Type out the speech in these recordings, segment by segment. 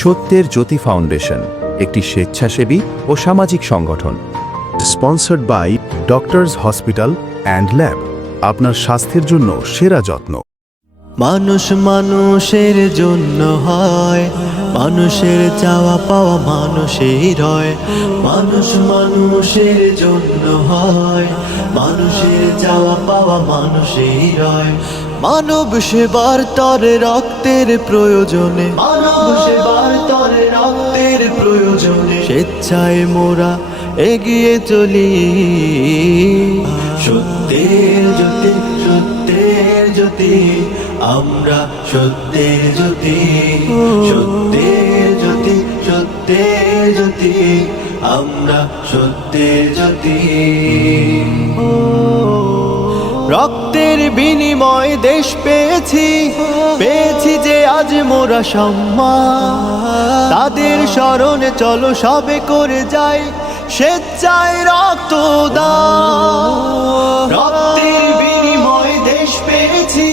সত্যের জ্যোতি ফাউন্ডেশন একটি স্বেচ্ছাসেবী ও সামাজিক সংগঠন। Sponsored by doctors hospital and lab আপনার স্বাস্থ্যের জন্য সেরা যত্ন। মানুষ মানুষের জন্য হয় মানুষের চাওয়া পাওয়া মানুষের হয় মানুষ মানুষের জন্য হয় মানুষের চাওয়া পাওয়া মানুষের হয় মানব সেবার তরে রক্তের প্রয়োজনে। মানব সেবার তরে রক্তের প্রয়োজনে। স্বেচ্ছায় মোরা এগিয়ে চলি। সত্যের জ্যোতি সত্যের জ্যোতি আমরা সত্যের জ্যোতি। সত্যের জ্যোতি সত্যের জ্যোতি আমরা সত্যের জ্যোতি। রক্তের বিনিময় দেশ পেয়েছি পেয়েছি যে আজ মোরা সম্মান। তাদের স্মরণে চলো, সবে করে যাই স্বেচ্ছায় রক্ত রক্তের বিনিময় দেশ পেয়েছি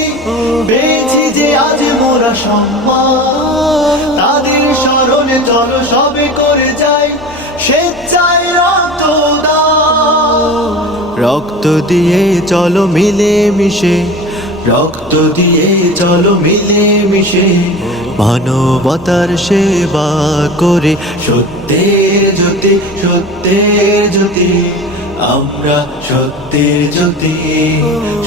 পেয়েছি যে আজ মোরা সম্মান। তাদের স্মরণে চলো, সবে করে যাই স্বেচ্ছায় রক্ত রক্ত দিয়ে চলো মিলে মিশে রক্ত দিয়ে চলো মিলে মিশে মানবতার সেবা করে সত্যের জ্যোতি সত্যের জ্যোতি। আমরা সত্যের জ্যোতি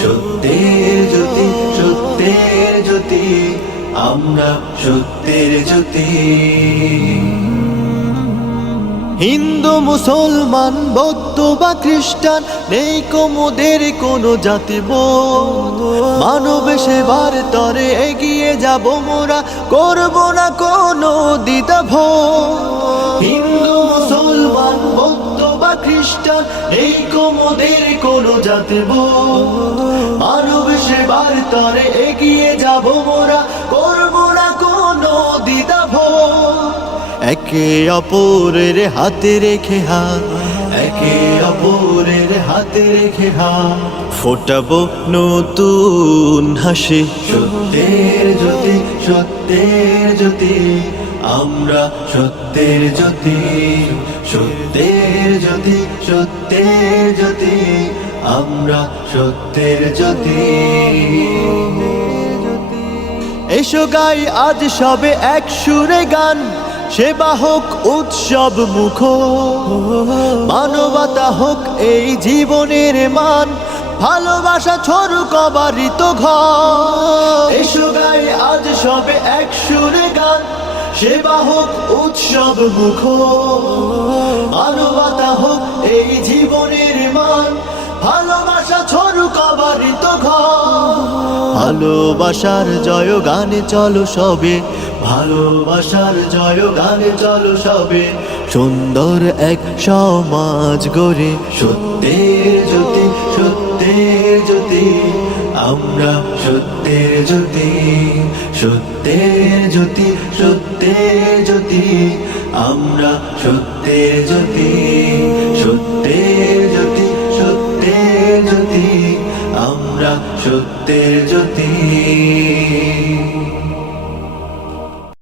সত্যের জ্যোতি সত্যের জ্যোতি। আমরা সত্যের জ্যোতি। হিন্দু, মুসলমান, বৌদ্ধ বা খ্রিস্টান, নেই কোমদের কোনো জাতি বোধ। মানব সেবার তরে এগিয়ে যাব মোরা, করব না কোনো দ্বিধাভ হিন্দু, মুসলমান, বৌদ্ধ বা খ্রিস্টান এই কোমদের কোনো জাতি বোধ। মানব সেবার তরে এগিয়ে যাব মোরা, করব না একে অপরের হাতে রেখে হাত একে অপরের হাতে রেখে হাত ফোটাবো নতুন হাসি। সত্যের জ্যোতি সত্যের জ্যোতি আমরা সত্যের জ্যোতি সত্যের জ্যোতি সত্যের জ্যোতি আমরা সত্যের জ্যোতি। এসো গাই আজ সবে এক সুরে গান। সেবা হোক উৎসব মুখ মানবতা হোক এই জীবনের মান, ভালোবাসা ছড়ু কবারিত ঘর। এসো গাই, আজ সবে এক সুরে গান সেবা হোক উৎসব মুখ ভালোবাসার জয় গানে চলো সবে, ভালোবাসার জয় গানে চলো সবে। সুন্দর এক সমাজ গড়ে, সত্যের জ্যোতি সত্যের জ্যোতি। আমরা সত্যের জ্যোতি সত্যের জ্যোতি সত্যের জ্যোতি। আমরা সত্যের জ্যোতি, সত্যের আমরা সত্যের জ্যোতি।